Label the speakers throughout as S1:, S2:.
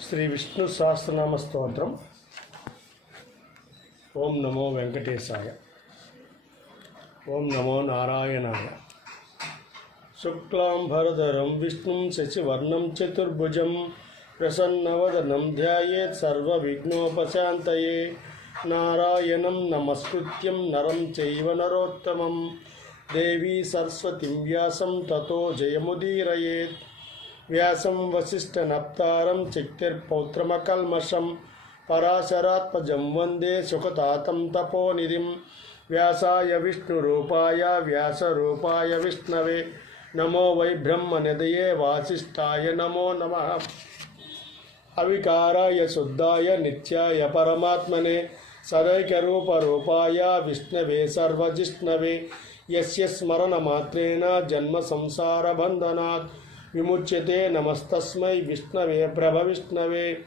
S1: శ్రీ విష్ణు సహస్రనామ స్తోత్రం. ఓం నమో వెంకటేశాయ. ఓం నమో నారాయణాయ. శుక్లాంబరధరం విష్ణుం శశివర్ణం చతుర్భుజం ప్రసన్నవదనం ధ్యాయేత్ సర్వవిఘ్నోపశాంతయే. నారాయణం నమస్కృత్యం నరం చైవ నరోత్తమం. దేవీ సరస్వతిం వ్యాసం తతో జయముదీరయేత్. వ్యాసం వసిష్ఠనప్తారం చిక్తిర్పౌత్రమకల్మషం పరాశరాత్మజం వందే సుఖతాతం తపోనిధిం వ్యాసాయ విష్ణురూపాయ వ్యాసరూపాయ విష్ణవే. నమో వై బ్రహ్మనిదయే వాసిష్ఠాయ నమో నమ. అవికారాయ శుద్ధాయ నిత్యాయ పరమాత్మనే. సదైకరూపరూపాయ విష్ణవే సర్వజిష్ణవే. యస్య స్మరణమాత్రేణ జన్మ సంసారబంధనాత్ విముచ్యతే నమస్తస్మై విష్ణవే ప్రభ విష్ణవే.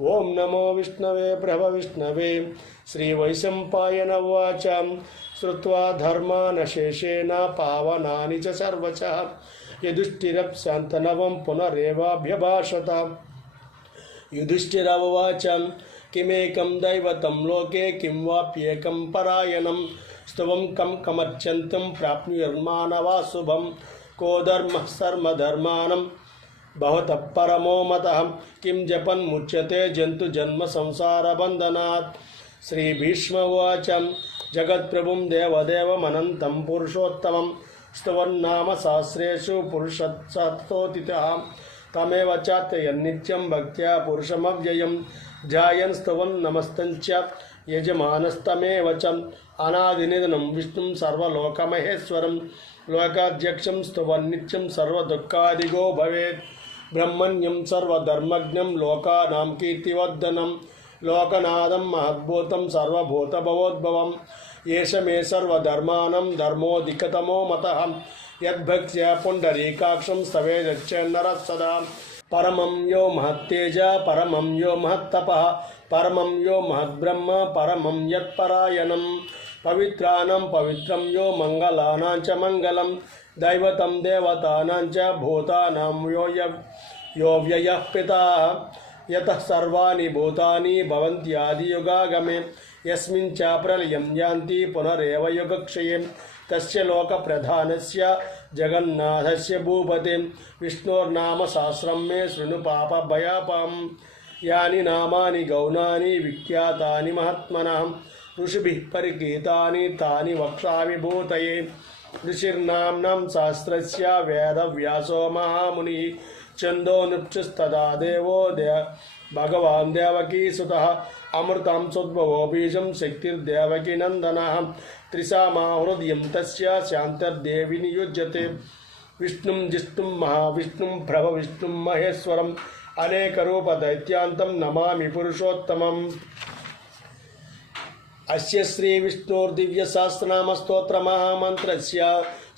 S1: ఓం నమో విష్ణవే ప్రభ విష్ణవే. శ్రీ వైశంపాయన ఉచ శ్రువా ధర్మానశేషేణ పావనాని చ సర్వచ. యదుష్టిరప్శాంతనవం పునరేవాభ్యభాషత. యుధిష్ఠిరవాచ కిమేకం దైవతం లోకే కిం వాప్యేకం పరాయణం. స్తువం కం కమర్చంతం ప్రాప్నుయర్మానవా శుభం కో ధర్మ సర్మధర్మానం భవత పరమో మత కిం జపన్ముచ్యతే జంతు జన్మ సంసారబంధనాత్ శ్రీ భీష్మవాచ జగత్ప్రభుం దేవదేవమనంతం పురుషోత్తమం స్తువన్నామ సహస్రేషు పురుషత్సతోతిత తమేవ చాత్యయన్నిత్యం భక్త్యా పురుషమవ్యయం జాయన్ స్తవన్ నమస్తంచ యజమానస్తమేవ లోకాధ్యక్షం స్తువన్నిత్యం సర్వదుఃఖాదిగో భవేత్. బ్రహ్మణ్యం సర్వధర్మజ్ఞం లోకానాం కీర్తివర్ధనం. లోకనాదం మహద్భూతం సర్వభూతభవోద్భవం. ఏష మే సర్వధర్మానం ధర్మోధికతమో మత. యద్భక్త్యా పుండరీకాక్షం స్తవేదచ్చన్నర సదా. పరమం యో మహత్తేజ పరమం యో మహత్తప. పరమం యో మహద్బ్రహ్మ పరమం యత్పరాయణం. पवित्राणां पवित्रं यो मङ्गलानां च मङ्गलं दैवतं देवतानां च भूतानां यो यो व्ययः पिता। यतः सर्वाणि भूतानि भवन्त्यादियुगागमे यस्मिन् च प्रलयं यान्ति पुनरेव युगक्षये। तस्य लोकप्रधानस्य जगन्नाथस्य भूपते, विष्णोर्नाम सहस्रं मे शृणु पापभयापां। यानि नामानि गौनानि विख्यातानि महात्मनः। ఋషిభిः పరిగీతాని తాని వక్ష్యామి భూతయే. ఋషిర్నామ్నం శాస్త్రస్య వేదవ్యాసో మహాముని ఛందోనుప్చుస్తదా దేవో దే భగవాన్ దేవకీ సుత అమృతం సుద్భవో బీజం శక్తిర్దేవకీ నందన. త్రిసామా హృదయం తస్య శాంతర్దేవి నియుజ్యతే. విష్ణుం జిష్ణుం మహావిష్ణుం ప్రభ విష్ణుం మహేశ్వరం అనేక రూప దైత్యాంతం నమామి పురుషోత్తమం అస్య శ్రీ విష్ణుర్దివ్య సహస్రనామ స్తోత్ర మహామంత్రస్య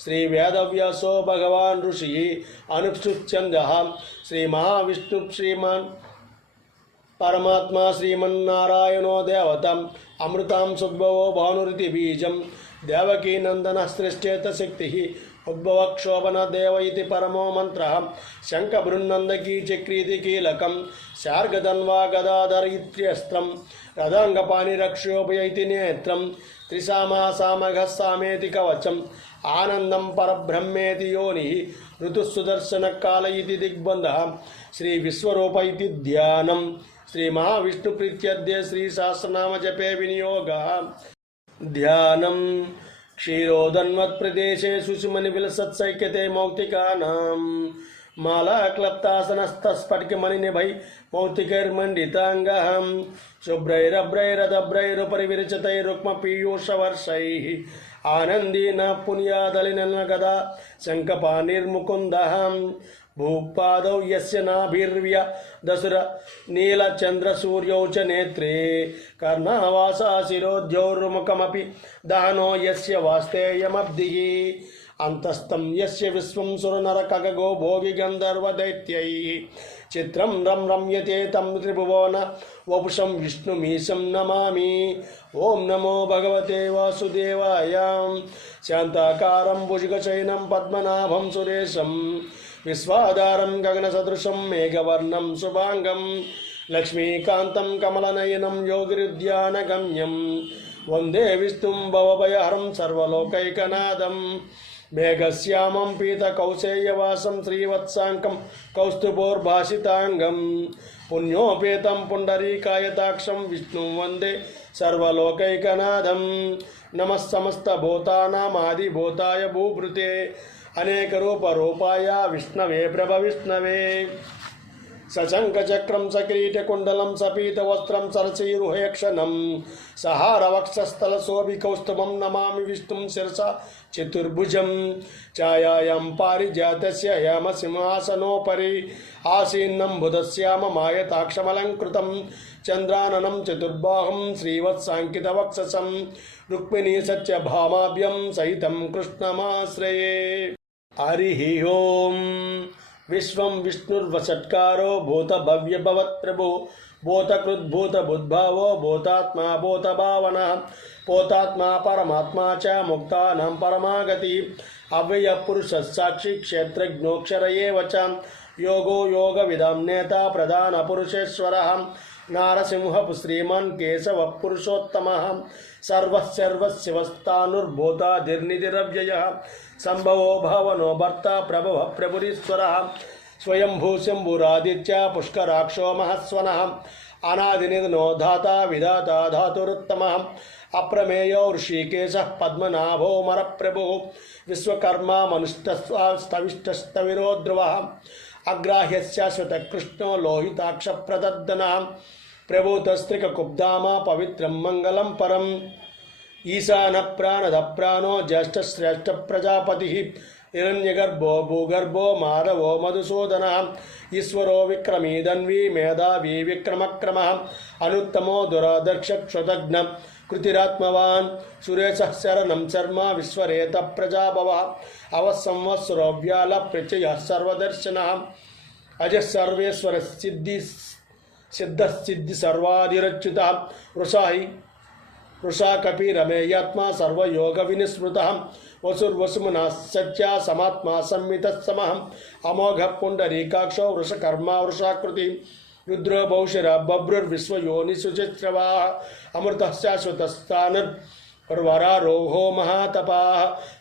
S1: శ్రీ వేదవ్యాసో భగవాన్ ఋషి అనుష్ఠుచ్ఛంద శ్రీ మహావిష్ణు శ్రీమాన్ పరమాత్మా శ్రీమన్నారాయణో దేవతం అమృతాం సుద్భవో భానురితి బీజం దేవకీనందన శ్రేష్టేత శక్తి ఉద్భవక్షోభన దేవ ఇది పరమో మంత్ర శంఖబృన్నందకీ చక్రీతి కీలకం. శార్గధన్వా గదాధరిత్ర్యస్త్రం రథాంగపాని రక్షోభయతి నేత్రం. త్రిసామా సామఘ సామేతి కవచం. ఆనందం పరబ్రహ్మేతి యోని. ఋతుసుదర్శన కాల ఇది దిగ్బంధ. శ్రీ విశ్వరూప ఇది ధ్యానం. శ్రీ మహావిష్ణు ప్రీత్యర్థే శ్రీ సహస్రనామ జపే వినియోగ. ధ్యానం. క్షీరోదన్వత్ప్రదేశే సుషుమని విలసత్సైక్యతే మౌక్తికానాం మాలా క్లప్తాసనస్తస్ఫటికమణి నిభై మౌక్తికైర్మండితాంగహం శుభ్రైరభ్రైరదభ్రైరుపరి విరచితైరుక్మ పీయూషవర్షై భూపాదౌ యస్య నాభిర్వ్య దసుర నీలచంద్రసూర్యౌ చ నేత్రే. కర్ణావాసా శిరోద్యౌర్ముఖమపి దహనో యస్య వాస్తేయమబ్ధిः. అంతస్థం యస్య విశ్వం సురనరకగో భోగి గంధర్వదైత్యై. చిత్రం రం రమ్యతే తం త్రిభువన వపుషం విష్ణుమీశం నమామి. ఓం నమో భగవతే వాసుదేవాయ. శాంతాకారం భుజగచైనం పద్మనాభం సురేశం. విశ్వాధారం గగనసదృశం మేఘవర్ణం శుభాంగం. లక్ష్మీకాంతం కమలనయనం యోగిరుద్యానగమ్యం. వందే విష్ణుం భవభయహరం సర్వలోకైకనాథం మేఘశ్యామం పీతకౌశేయవాసం శ్రీవత్సాంకం కౌస్తుభోర్భాషితాంగం. పుణ్యోపేతం పుండరీకాయతాక్షం విష్ణుం వందే సర్వలోకైకనాథం నమస్సమస్తభూతానామాదిభూతాయ భూభృతే. अनेक रूप रूपाया विष्णवे प्रभ विष्णवे सशङ्खचक्रं सकिरीटकुण्डलं सपीतवस्त्रं सरसीरुहेक्षणं सहारवक्षस्थलशोभिकौस्तुभं नमामि विष्णुं शिरसा चतुर्भुजं छायायां पारिजातस्य हेमसिंहासनोपरि आसीन्नं बुधश्याममायताक्षमलङ्कृतं चन्द्राननं चतुर्बाहं श्रीवत्साङ्कितवक्षसं रुक्मिणी सत्यभामाभ्यं सहितं कृष्णमाश्रये हरिः ओम। विश्वं विष्णुर्वषट्कारो भूत भव्य भवत्प्रभु भूतकृद्भूतबुद्भावो भूतात्मा, भूतभावनः। भूतात्मा परमात्मा च, मुक्तानां परमागति। अव्ययपुरुषस्साक्षि क्षेत्रज्ञोक्षर एव च। योगो योगविदं नेता प्रधानपुरुषेश्वरः नारसिंह श्रीमान केशव पुरुषोत्तम सर्वस्वस्तानुर्भूताधिर्निधिरव्यय संभवो भवनो भर्ता प्रभव प्रभुरीश्वर। स्वयंभूशंभुरादित्य पुष्कराक्षो महस्वन। अनादिनो धाता विधाता धातुरुत्तम। अप्रमेयो ऋषिकेशः पद्मनाभो मरप्रभुः। विश्वकर्मा मनुष्टस्तविष्टस्तविरो ध्रुवः लोहिताक्ष लोहिताक्षप्रदद्दनः ఋషికేశ పద్మనాభో ప్రభూతస్త్రిక కుబ్ధామ పవిత్రం మంగళం పరం ఈశాన ప్రాణద ప్రాణో జ్యేష్ఠశ్రేష్ఠ ప్రజాపతి హిరణ్యగర్భో భూగర్భో మాధవో మధుసూదన ఈశ్వరో విక్రమీదన్వి మేధావీ విక్రమక్రమ అనుత్తమో దురాదర్శ క్షుతజ్ఞ కృతిరాత్మవాన్ సురేశ శరణం శర్మ విశ్వరేత ప్రజాభవ అవసంవత్సరో వ్యాల ప్రత్యయ సర్వదర్శన అజ సర్వేశ్వర సిద్ధి सिद्ध सिद्धि सर्वाधिरच्युता वृषा ही वृषा कपि रमेयात्मा सर्वयोग विनिस्मृत वसुर्वसुमना सच्चा समात्मा संत समहम अमोघ पुंडरीकाक्षो वृषकर्मा वृषाकृति। रुद्र बहुशर बभ्रुर्विश्व सुचित्रवा अमृत शाश्वतस्थान वरारोहो महातपा।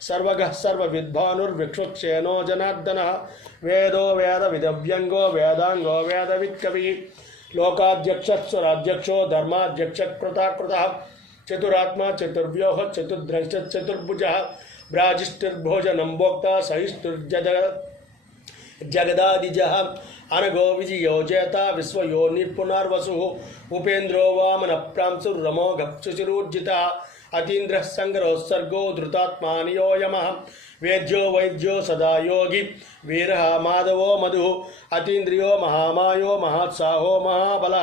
S1: सर्वग सर्वविद्भानुर्विक्षुक्षेनो जनार्दन। वेदो वेद विदव्यंगो वेदांगो वेदवित्कवि। लोकाध्यक्ष स्वराध्यक्षो धर्माध्यक्ष कृता कृता चतुरात्मा चतुर्व्योह चतुर्द्रश्च चतुर्भुज भ्राजिष्टिर्भोजनम भोक्ता सहिष्णुर्जग जगदादिज अनगो विजयोजयता विश्वयो निपुनर्वसु उपेन्द्रो वामन प्रांसुरमो गक्षुचिरूर्जिता అతీంద్ర సంగ్రహోత్సర్గో ధృతాత్మా నియోయమ వేద్యో వైద్యో సదా యోగి వీర మాధవో మధు అతీంద్రియో మహామాయో మహాత్సాహో మహాబల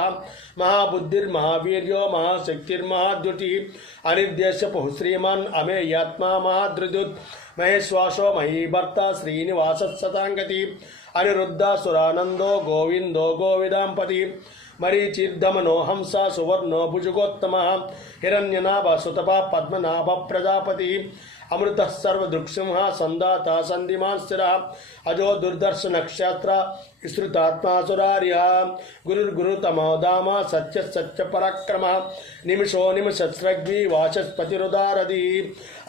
S1: మహాబుద్ధిర్మహావీర్యో మహాశక్తిర్మహాద్యుటి అనిర్దేశపు శ్రీమాన్ అమేయాత్మా మహాద్రుదుత్ మహేశ్వాసో మహీభర్త శ్రీనివాస సతాంగతి అనిరుద్ధాసురానందో గోవిందో గోవిదాంపతి మరీచిర్ధమనో హంస సువర్ణో భుజగోత్తమ హిరణ్యనాభ సుతప పద్మనాభ ప్రజాపతి అమృత సర్వదృక్సింహ సందాత సంధిమాన్ అజో దుర్దర్శ నక్షత్ర విస్తృతాత్మాసురార్య గురుర్గురుతమో దామ సత్య సత్య పరాక్రమ నిమిషో నిమిషస్రగ్వి వాచస్పతిరుదారది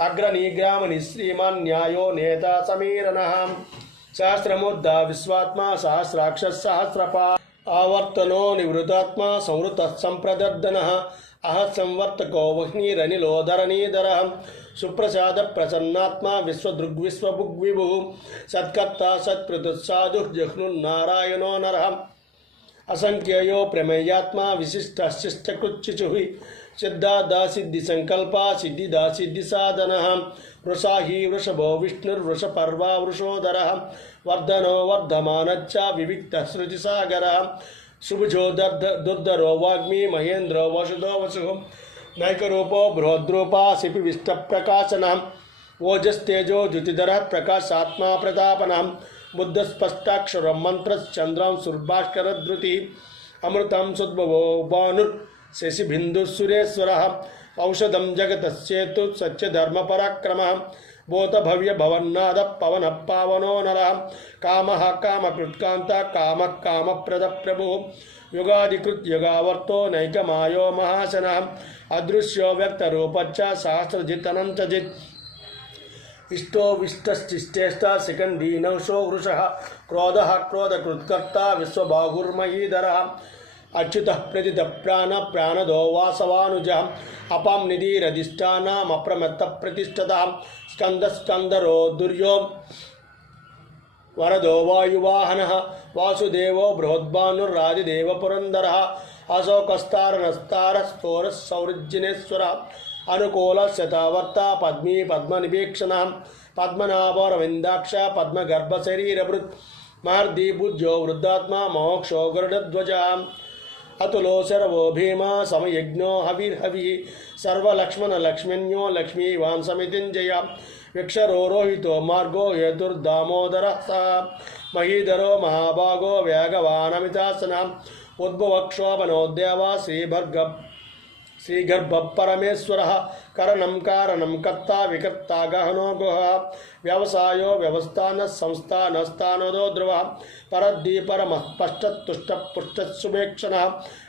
S1: అగ్రనీగ్రామని శ్రీమాన్ న్యాయో నేత సమీరణ సహస్రముద్ద విశ్వాత్మ సహస్రాక్ష సహస్రపా ఆవర్తనో నివృతాత్మ సంవృత సంప్రదర్దన. అహ సంవర్తకో వహ్నీరనిలోధరణీధర సుప్రసాద ప్రసన్నాత్మ విశ్వదృగ్విశ్వభుగ్విభు సత్కర్త సత్కృతుస్సాధు జహ్నున్నారాయణో నర. అసంఖ్యయో ప్రమేయాత్మ విశిష్ట सिद्धादा सिद्धिसङ्कल्प सिद्धिदा सिद्धिसाधनः वृषा हि वृषभो विष्णुर्वृषपर्वा वृषोदरः। वर्धनो वर्धमानच्च विविक्तश्रुतिसागरः शुभुजो दुर्धरो वाग्मी महेन्द्रो वसुधो वसुः। नैकरूपो बृहद्रूपा सिपिविष्टप्रकाशनः। ओजस्तेजो द्युतिधर प्रकाशात्मा प्रतापनः। बुद्धस्पष्टाक्षरं मन्त्रश्चन्द्रं सुर्भास्करधृतिः अमृतं सुद्भवो भानुर् शशिबिन्दुसुरेश्वर औषधम जगत सेतु सच्च धर्म पराक्रम भूत भव्य भवन्नाद पवन पावनो नर। काम काम कृत्कांता काम काम प्रद प्रभु युगाधिकृत युगावर्तो नैक महाशन। अदृश्यो व्यक्त रूपच्च सहस्रजित इष्टो विष्टश्चिष्टेष्ट शिखंडी नौशो वृष। क्रोध क्रोधकृत्कर्ता विश्वबाहुर्महीधर। అచ్యుత ప్రతిత ప్రాణ ప్రాణదో వాసవానుజ. అపాం నిధిరధిష్టానమప్రమత్త ప్రతిష్టత. స్కంద స్కందరో దుర్యో. వరదో వాయువాహన. వాసుదేవో బృహద్భానురాదిదేవ పురందర. అశోకస్తారనస్తార స్థోర సౌరజ్జినేశ్వర అనుకూల శతావర్త పద్మీ పద్మనివీక్షణ పద్మనాభరవిందాక్ష పద్మగర్భ శరీరభృత్ వృద్ధాత్మ మోక్షో గరుడధ్వజ अतुलो सर्वो भीमा समयज्ञो हविर्हविः सर्वलक्ष्मणलक्ष्मण्यो लक्ष्मीवान् समितिञ्जय। वृक्षरोरोहितो मार्गो यदुर्दामोदरः स। महीधरो महाभागो व्यागवानमितासनम् उद्भवक्षोभनो देवा श्रीभर्ग श्रीगर्भपरमेश्वर। करणम कारणम कत्ता विकत्ता गहनो गुह। व्यवसायो व्यवस्थान संस्थान स्थानोदो ध्रुव परद्दीपरम स्पष्टुष्ट पुष्टुभेक्षण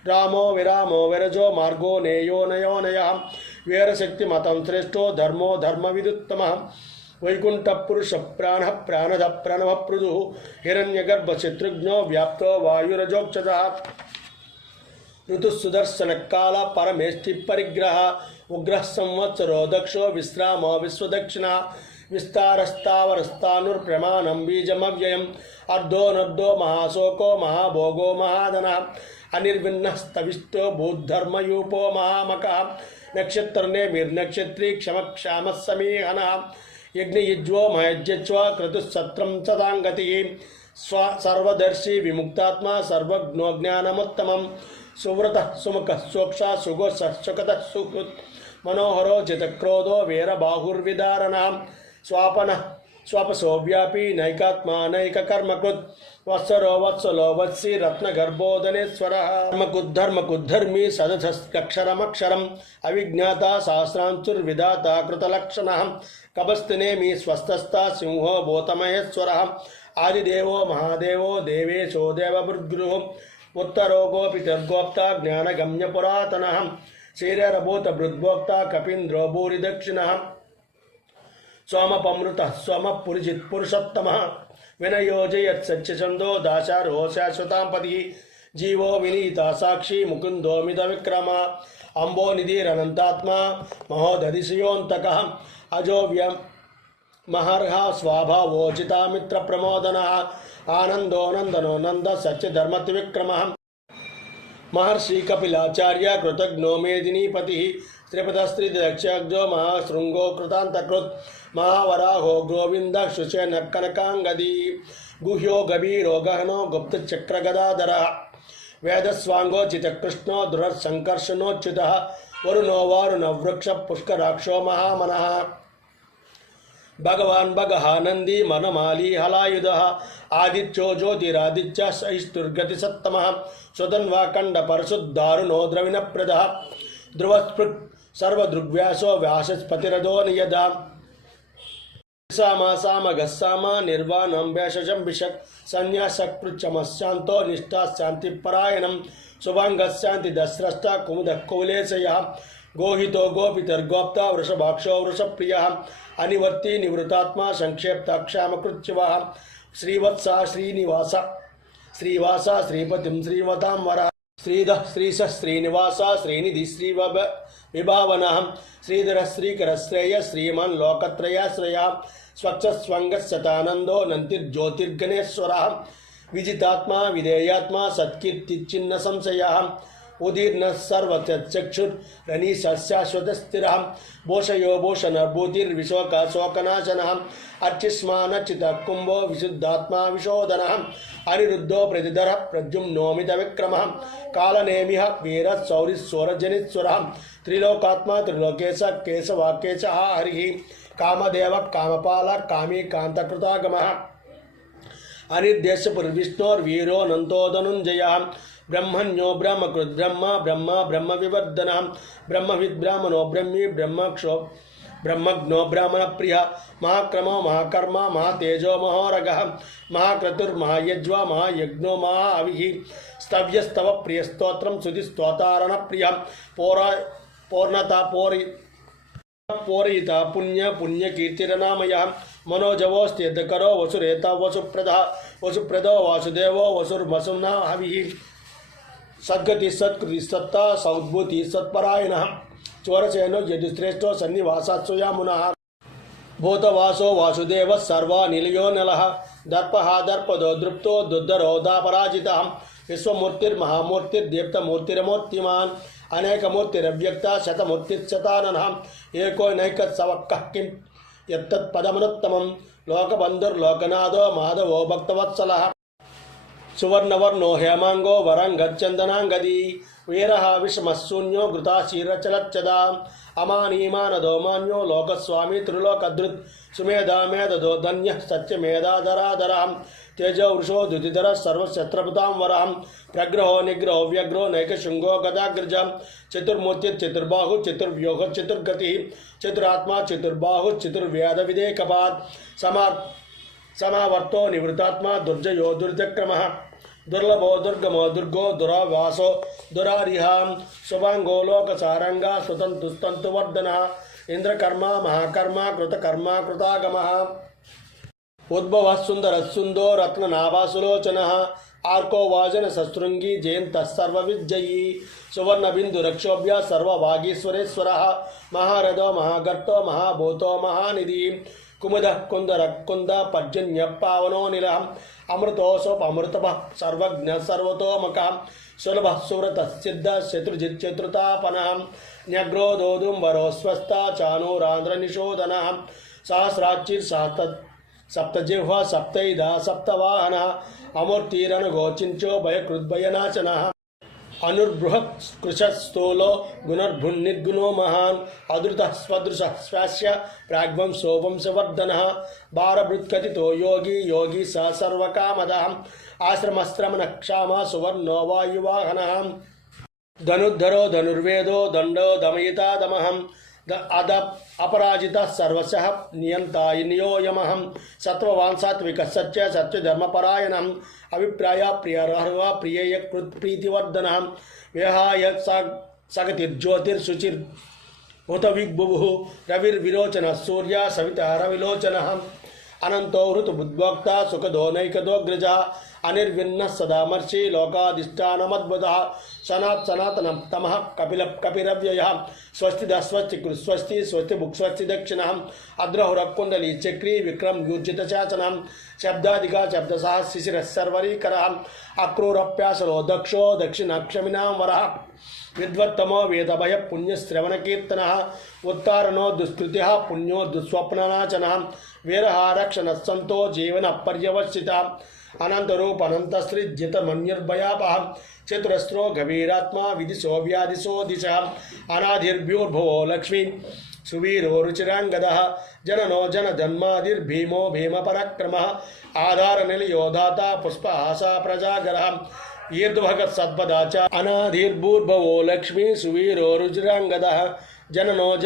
S1: रामो विरामो विरजो मार्गो नेयो नयो नय। वीरशक्तिमतं श्रेष्ठो धर्मो धर्म विदुत्तम वैकुंठपुरुष प्राण प्राणध प्रणव प्रदु हिण्यगर्भ शत्रुघ्नो व्याप्त वायुरजोक्षता। ఋతుసుదర్శనకాల పరమేష్టి పరిగ్రహ ఉగ్ర సంవత్సరో దక్షో విశ్రామో విశ్వదక్షిణ విస్తారస్తావరస్తానుర్ప్రమాణం బీజమవ్యయం అర్ధోనర్ధో మహాశోకో మహాభోగో మహాధన అనిర్విన్న స్తవిష్టో భూధర్మయూపో మహామక నక్షత్రనే నిర్నక్షత్రీ క్షమక్షామ సమీహన యజ్ఞయుజ్వో మహజ్యజ్వ క్రతుసత్రం సదాంగతి స్వ సర్వదర్శి విముక్తాత్మ సర్వజ్ఞోజ్ఞానముత్తమం सुव्रत, सुमुख सोक्ष सुगोस सुखद सुहृत मनोहरो, जितक्रोधो वीरबाहुर्विदारण स्वापन स्वपसो व्यापी नैकात्मा, नैककर्मकृत्, वत्सरो, वत्सलो, वत्सि, रत्नगर्भोदनेश्वर। कर्मकुद्धर्मकुद्धर्मी सदक्षरमक्षरम् अविज्ञाता शास्त्रांशुर्विदाता कृतलक्षणः मी स्वस्थस्ता सिंहो, भूतमहेश्वरः, आदिदेव, महादेव, देवेशो, देवभृद्गुरुः ఉత్తరోగోపి తద్గోప్త జ్ఞానగమ్య పురాతన శరీరభూత భృద్భోక్త కపీంద్రో భూరి దక్షిణ సోమపమృత సోమ పురుజిత్ పురుషోత్తమ వినయోజయత్ సత్యచందో దాశారో శాశ్వతాంపతి జీవో వినీత సాక్షి ముకుందోమిత విక్రమ అంబో నిధిరనంతాత్మ మహోదధిశయోంతక అజోవ్యం మహర్హ స్వాభావోచితామిత్ర ప్రమోదన आनंदो नंदनो नंद सच्चिधर्मति विक्रम महर्षि कपिलाचार्य कृतघ्नो मेदिनीपति। त्रिपदस्त्रिदक्षो महाशृंगो कृतांतकृत महावराहो गोविंद शुचेन कनकांगदी गुह्यो गभीरो गहनो गुप्तचक्रगदाधर। वेदस्वांगो चितकृष्णो दुरसंकर्षणोच्युतः वरुणो वारुणवृक्षपुष्कराक्षो महामनः। భగవాన్ భగహానంది మనమాలి హలాయుధ ఆదిత్యో జ్యోతిరాదిత్య సైస్తుర్గతి సత్తమ సుధన్వాకండ పరశుద్ధారుణో ద్రవిణ ప్రద ధ్రువస్పృక్ సర్వదృగ్వ్యాసో వ్యాసస్పతిరథో నియద సామ సామ గస్సామ నిర్వాణం భేషజం విషక్ సన్యాసకృచ్చమశాంతో నిష్ఠా శాంతి శుభాంగశాంతి దస్రష్ట కుముద కౌలేశయ गोहितो गोपितर्गोप्ता वृषभाक्षो वृषप्रियः, अनिवर्ती निवृतात्मा संक्षेप्ता क्षामकृत्युवः श्रीवत्स श्रीनिवास, श्रीवास श्रीपतिं श्रीवतां वर श्रीध श्रीश श्रीनिवास श्रीनिधि श्रीवभ विभावनः, श्रीधरः श्रीकरश्रेय श्रीमान् लोकत्रयाश्रयः स्वच्छस्वङ्गशतानन्दो नन्तिर्ज्योतिर्गणेश्वरः विजितात्मा विधेयात्मा सत्कीर्तिचिन्न संशयः उदीर्ण सर्वचक्षुरनी शाश्वत स्थिर भूषयो भूषण भूतिर्विशोक शोकनाशन। अर्चिस्मान चित कुंभो विशुद्धात्मा विशोधन अनिरुद्धो प्रतिधर प्रद्युम्नोमित विक्रम। कालनेमि वीर सौरिस्वरजनिस्वर त्रिलोकात्मा त्रिलोकेश केशवाकेश हरि। कामदेव कामपाल कामी कांतकृतागम अनिर्देश विष्णोर्वीरो नंतोदनुंजय ब्रह्मण्यो ब्रह्मकृत ब्रह्म ब्रह्म ब्रह्म विवर्धन ब्रह्म विद्राह्मणो ब्रह्मी ब्रह्मक्षो। ब्रह्मज्ञो ब्राह्मण प्रिय। महाक्रमो महाकर्म, महातेजो महोरग। महाक्रतुर्महायज्व, महायज्ञो महाअवि स्तव्यस्तव प्रियस्तोत्रम सुधिस्तोतारण प्रिय। पौरा, पौर्णता पौरी पूरयिता पुण्य, पुण्यकीर्तिरनामय। मनोजवोस्त्येतकरो वसुरेता वसुप्रद। वसुप्रदो वासुदेव वसुर्वसुना हवि। సద్గతి సత్కృతి సత్తా సౌద్భూతి సత్పరాయణ. చోరసేనో యదుశ్రేష్టో సన్నివాసాత్సుయామున భూతవాసో వాసుదేవ సర్వా నిలయో నల. దర్ప దర్పదో దృప్తో దుద్దరోదాపరాజిత విశ్వమూర్తిర్మహామూర్తిర్దీప్తమూర్తిరమూర్తిమాన్. అనేకమూర్తిరవ్యక్త శతమూర్తిశతానన ఏకో నైకత్సవక్క కిం. ఎత్తత్పదమనుత్తమం లోకబంధుర్లోకనాథో మాధవో భక్తవత్సల. सुवर्णवर्णो हेमांगो वरङ्गच्चन्दनाङ्गदी। वीरः विषमशून्यो घृताशीरचलच्चदा अमानीमानदो मान्यो लोकस्वामी त्रिलोकदृत्। सुमेधा मेधदो धन्यः सत्यमेधाधराधरां। तेजो वृषो द्युतिधरः सर्वशत्रुता वरां। प्रग्रहो निग्रहो व्यग्रो नैकशृङ्गो गदाग्रज। चतुर्मूर्तिर्चतुर्बाहु चतुर्व्योह चतुर्गति। चतुरात्मा चतुर्बाहु चतुर्वेदविदेकपात् समार् समावर्तो निवृतात्मा दुर्जयो दुर्जक्रमः। దుర్లభో దుర్గమో దుర్గో దురావాసో దురారిహాం శుభాంగో లోకసారంగా సుతంతుస్తంతు వర్ధన ఇంద్రకర్మ మహాకర్మ కృతకర్మ కృతాగమ ఉద్భవ సుందర సుందో రత్ననాభాసులోచన ఆర్కో వాజన సశృంగి జయంత సర్వవిజ్జయీ సువర్ణ బిందు రక్షోభ్య సర్వ వాగీశ్వరేశ్వర మహారథో మహాగర్తో మహాభూతో మహానిధి కుముద కుందర కుంద పర్జన్య పావనో నిల అమృతోసోపమృతప సర్వజ్ఞ సర్వతోమక సులభ సువ్రత సిద్ధ శత్రుజిత్ చతుర్తాపన న్యగ్రోదోదుంబరో స్వస్థ చానూరాంధ్ర నిషోదన సహస్రాచిర్ సహత సప్తజిహ్వ సప్తైద సప్తవాహన అమూర్తిరనుగోచించో భయకృద్భయనాశన అనుర్బృహత్ కృశస్థూలో గుణర్భున్నిర్గుణో మహాన్ అదృత స్వదృశ స్వాస్య ప్రాగ్వం సోవంశవర్ధన భారభృత్కతితో యోగి యోగి స సర్వకామద ఆశ్రమశ్రమణ క్షామ సువర్ణో వాయువాహన ధనుద్ధరో ధనుర్వేదో దండో దమయితా దమహం अद अपराजिता सर्वशः नियंताय नियोयमहं सत्ववान् सात्विक सच्च सत्यधर्मपरायणम्। अभिप्राय प्रियर्हर्व प्रियय कृत्प्रीतिवर्धनः विहाय सगतिर्ज्योतिर्शुचिर् हुत विग्बुभुः रविर्विरोचन सूर्य सविता रविलोचनः। अनन्तो ऋतुबुद्वक्ता सुखदो नैकदोऽग्रजः అనిర్విన్న సదామర్షి లోకాధిష్టానమద్భుత సనాత్ సనాతనం తమ కపిల కపిరవ్యయ స్వస్తి దస్వస్తి కృ స్వస్తి స్వస్తి బుక్ స్వస్తి దక్షిణ అద్రహురకుండలి చక్రీ విక్రమ్ యూర్జిత శాసనం శబ్దాదిగా శబ్దసహ శిశిర సర్వరీకర అక్రూరప్యాసలో దక్షో దక్షిణాక్షమినాం వర విద్వత్తమో వేదభయ పుణ్యశ్రవణకీర్తన ఉత్తారణో దుష్కృతి పుణ్యో దుస్వప్ననాచన వీరహారక్షణ సంతో జీవన పర్యవసిత अनंत रूप अनंत सृजित मन्युर्भयापह चतुरस्रो गभीरात्मा विदिशो व्यादिशो दिशा अनाधिर्भ्योर्भवो लक्ष्मी। सुवीरो रुचिराङ्गदः, जननो जनजन्मादिर्भीमो भीमपराक्रमः, आधारनिलयो धाता पुष्पहासा प्रजागरः। ईर्द्भगत् सद्पदा च अनाधिर्भूर्भवो लक्ष्मी, सुवीरो रुचिराङ्गदः, जननो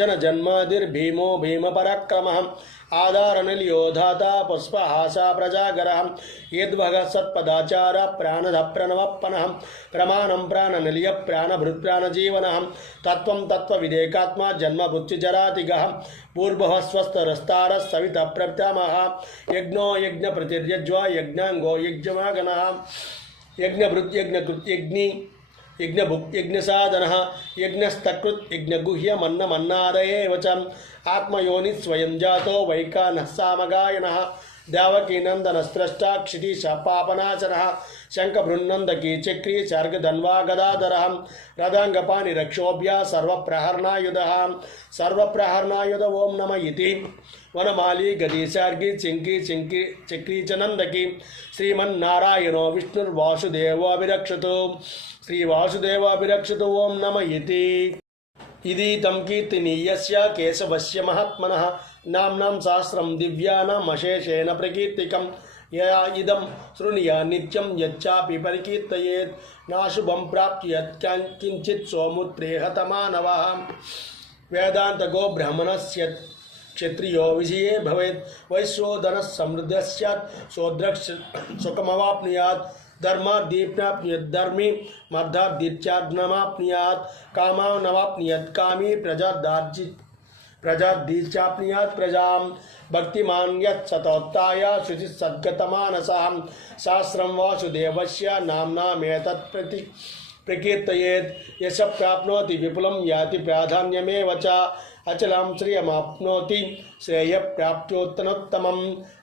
S1: भीम पराक्रम आधारणियोधाता पुष्पहासा प्रजागर यद्भग सत्पदाचार प्राण प्रणवपन प्रमाणम प्राण प्राणभृत जीवन तत्व तत्व विधेयकात्मा जन्म बुच्चिजरातिग पूर्व स्वस्थरस्तार सवित प्रत्याम यज्ञो यज्ञ प्रतिज्वा यज्ञांगो यज्ञ यज्ञ यज्ञ। యజ్ఞభుక్ యజ్ఞసాధన యజ్ఞస్తకృత్ యజ్ఞగుహ్యమన్నమన్నాదయేవ చ ఆత్మయోని స్వయం జాతో వైకానః సామగాయన దేవకీనందనస్రష్టా క్షితీశ పాపనాశన శంఖబృన్నందకీ చక్రీ చార్గధన్వా గదాధర రథాంగపాని రక్షోభ్య సర్వప్రహర్ణాయుధ సర్వప్రహర్ణాయుధ ఓం నమ ఇది వనమాలి గదీశార్గి చింకి చింకి చక్రీ చ శ్రీమన్నారాయణో విష్ణుర్వాసుదేవోభిరక్షతు శ్రీవాసుదేవాభిరక్షతు ఓం నమ ఇది ఇది తం కీర్తినీయస్య కేశవస్య మహాత్మన నామ్నాం శాస్త్రం దివ్యానామశేషేణ ప్రకీర్తికం यदम यया इदं शृणुय नित्यं यच्चापि परिकीर्तयेत्। नाशुभं प्राप्य यत्किञ्चित् सोमुत्रेहतमानवः वेदान्तगो से क्षत्रिय विजय भवे वैश्वोदनः समृद्ध स्यात्। सोद्रक्ष, सुखमवाप्नुयात्। धर्मादीप्नाप्नुयत् धर्मी मर्धादीत्याग्नमाप्नुयात् कामानवाप्नुयत्। कामी प्रजादार्जित प्रजादीर्चाप्नुयात् प्रजां भक्तिमान् यत् सतोत्ताय शुचिः सद्गतमानसां शास्त्रं वासुदेवस्य नाम्नामेतत् प्रति प्रकीर्तयेत्। यश प्राप्नोति विपुलं याति प्राधान्यमेव च। अचलं श्रियमाप्नोति। श्रेयप्राप्त्योत्तनोत्तमं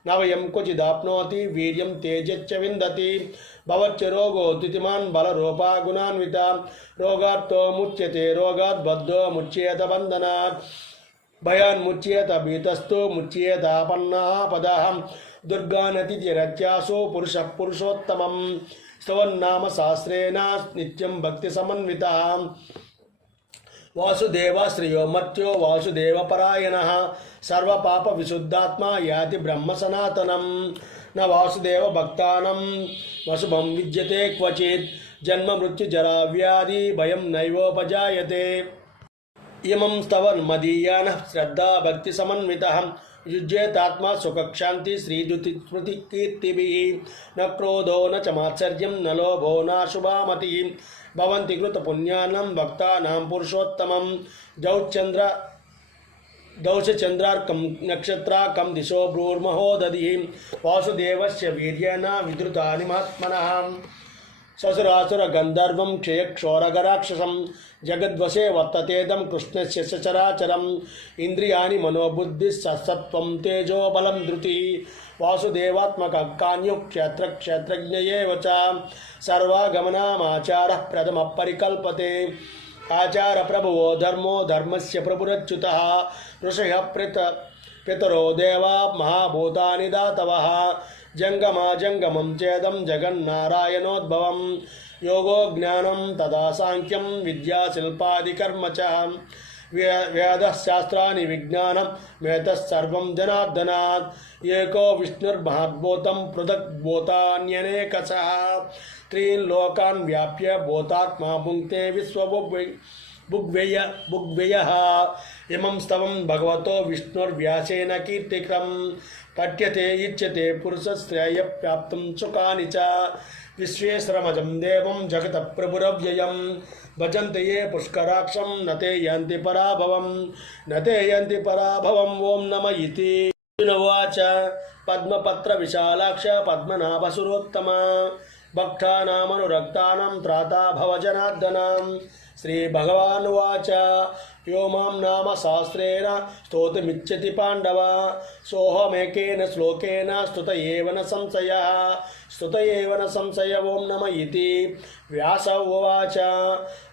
S1: न वयं क्वचिदाप्नोति। वीर्यं तेजश्च विन्दति। भवच्च रोगो द्युतिमान् बलरूपा गुणान्विता रोगात्तो मुच्यते रोगात् बद्धो मुच्येत बन्धनात् భయాన్ ముచ్యేత భీతస్థో ముచ్యేతాపన్నా పద దుర్గానతిరత్యాసో పురుష పురుషోత్తమం. స్తవన్నామ శాస్త్రేణ నిత్యం భక్తి సమన్విత. వాసుదేవ శ్రేయో మత్యో వాసుదేవ పరాయణ. సర్వ పాప విశుద్ధాత్మా యాతి బ్రహ్మ సనాతనం. న వాసుదేవ భక్తానం. వసుభం విద్యతే క్వచిత్. జన్మ మృత్యు జరా వ్యాధి భయం నైవోపజాయతే. ఇమం స్తవర్మదీయాన శ్రద్ధా భక్తి సమన్విత యుజ్యేతాత్మా సుఖక్షాంతి శ్రీదుతి స్మృతి కీర్తిభి. న క్రోధో న చ మాత్సర్యం న లోభో నాశుభామతి భవంతి కృత పుణ్యానం భక్తానాం పురుషోత్తమం. జౌచంద్ర దౌశచంద్రార్కం నక్షత్రాకం దిశో భ్రూర్మహోదధి వాసుదేవస్య వీర్యేణ విద్రుతాని మహాత్మన ససురాసుర గంధర్వం క్షయక్షోరగరాక్షసం जगद्वशे वर्ततेदम कृष्ण से सचराचरम इंद्रिया मनोबुद्धि सत्व तेजो बलम धृति। वासुदेवात्मक क्षेत्र क्षेत्र सर्वागमनाचार प्रथम परिकल्पते। आचार प्रभुवो धर्मो धर्मस्य ऋष पृत पितरो देवा महाभूता दातव। जङ्गमाजङ्गमं चेदं जगन्नारायणोद्भवं। योगो ज्ञानं तदा साङ्ख्यं विद्याशिल्पादिकर्म च। वे- वेदः शास्त्राणि विज्ञानं वेदः सर्वं जनार्दनात्। एको विष्णुर्महद्भूतं पृथग्भूतान्यनेकशः त्रीन् लोकान् व्याप्य भूतात्मा भुङ्क्ते विश्वभुग्वै भुग्व्यय भुग्व्ययः इमं स्तवं भगवतो विष्णुर्व्यासेन कीर्तिक्रं। पठ्यते, इच्छते पुरुषश्रेयप्राप्तुं सुखानि च। विश्वेश्वरमजं देवं जगतप्रभुरव्ययं। भजन्ते ये पुष्कराक्षं, न ते यान्ति पराभवं। न ते यान्ति पराभवम् ॐ नम इति। उवाच। पद्मपत्रविशालाक्ष, पद्मनाभसुरोत्तम। भक्तानामनुरक्तानां त्राता भवजनार्दनां శ్రీ భగవాన్ వాచ యో మాం నామ శాస్త్రేణ స్తోతుమిచ్చతి పాండవ. సోహమేకేన శ్లోకేన స్తుత ఏవన సంశయ. స్తుత ఏవన సంశయ ఓం నమ ఇది వ్యాస ఉవాచ.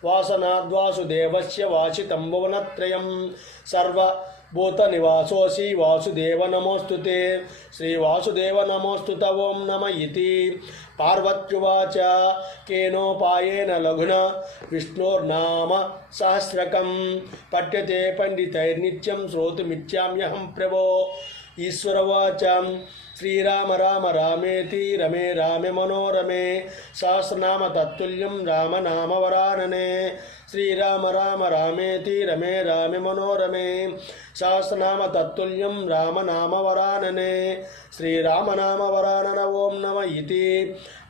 S1: వాసనాద్వాసుదేవస్య వాచితం భువనత్రయం సర్వ భూత నివాసోసి వాసుదేవ నమోస్తుతే. శ్రీ వాసుదేవ నమోస్తుత ఓం నమ ఇది పార్వత్యువాచ కేనోపాయేన లఘున విష్ణోర్నామ సహస్రకం. పఠ్యతే పండితైర్నిత్యం శ్రోతుమిచ్చామ్యహం ప్రభో. ఈశ్వరవాచం శ్రీరామ రామ రామేతి రమే రామే మనోరమే. సహస్రనామ తత్తుల్యం రామనామవరాననే శ్రీరామ రామ రామేతి రమే రామి మనోరమే సహస్రనామ తత్తుల్యం రామనామవరాననే శ్రీరామనామవరానన ఓం నమ ఇది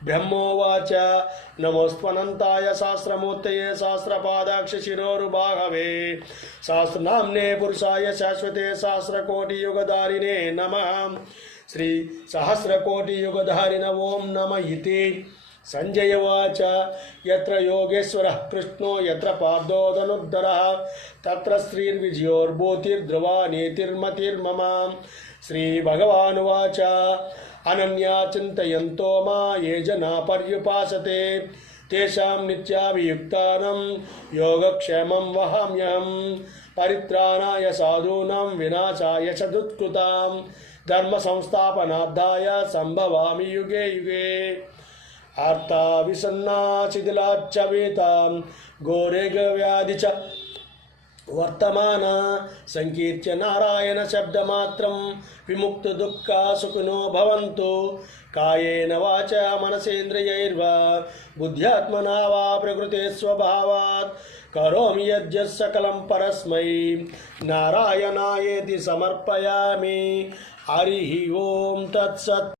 S1: బ్రహ్మోవాచ నమోస్వనంతాయ శాస్త్రమూర్తయే శాస్త్రపాదాక్ష శిరోరుబాహవే శాస్త్రనామ్నే పురుషాయ శాశ్వతే సహస్రకోటియుగధారినే నమ శ్రీ సహస్రకోటియుగధారిన ఓం నమ ఇది సంజయవాచ. ఎత్ర యోగేశ్వర కృష్ణో ఎత్ర పార్థోదనుద్ధర తత్ర స్త్రీర్విజయోర్భూతిర్ధ్రువా నీతిర్మతిర్మమ శ్రీభగవానువాచ. అనన్యా చింతయంతో మా ఏ జనా పర్యుపాసతే. తేషాం నిత్యాభియుక్తానం యోగక్షేమం వహామ్యహం. పరిత్రాణాయ సాధూనాం వినాశాయ చ దుత్కృతాం ధర్మ సంస్థాపనార్థాయ సంభవామి యుగే యుగే. ఆర్తా విసన్నా శిథిలాచ్చవేతాం గోరేగవ్యాధి చ వర్తమాన. సంకీర్త్య నారాయణ శబ్దమాత్రం. విముక్త దుఃఖా సుఖినో భవంతు. కాయేన వాచ మనసేంద్రియైర్వా. బుద్ధ్యాత్మనా వా ప్రకృతే స్వభావాత్. కరోమి యజ్ఞ సకలం పరస్మై. నారాయణాయేతి సమర్పయామి. హరి ఓం తత్సత్.